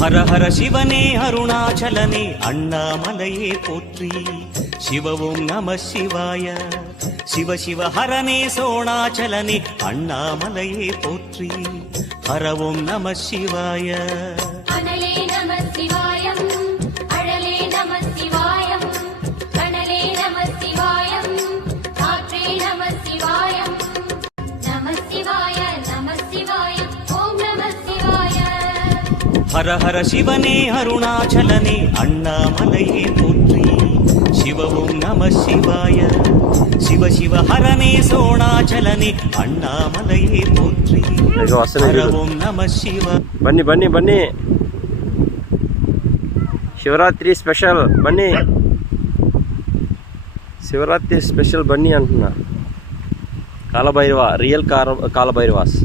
ஹர ஹர சிவனே அருணாச்சலனே அண்ணாமலையே போற்றி. சிவ ஓம் நம சிவாய. சிவ சிவ ஹரனே சோணாச்சலனே அண்ணாமலையே போற்றி. ஹர ஓம் நம சிவாய. அனலே நம சிவாயம், அழலே நம சிவாயம், கனலே நம சிவாயம், காற்றே நம சிவாயம். நம சிவாய நம சிவாய ஓம் நம சிவாய. ஹர ஹர சிவனே அருணாச்சலனே அண்ணாமலையே போற்றி. சிவ ஓம் நம சிவாய. சிவ சிவ ஹரனே சோணாச்சலனே அண்ணாமலையே போற்றி. ஹர ஓம் நம சிவாய. ಬನ್ನಿ ಬನ್ನಿ ಬನ್ನಿ, ಶಿವರಾತ್ರಿ ಸ್ಪೆಷಲ್ ಬನ್ನಿ, ಶಿವರಾತ್ರಿ ಸ್ಪೆಷಲ್ ಬನ್ನಿ ಅಂటున్నా. ಕಾಲಭೈರವ ರಿಯಲ್ ಕಾಲಭೈರವಾಸ್.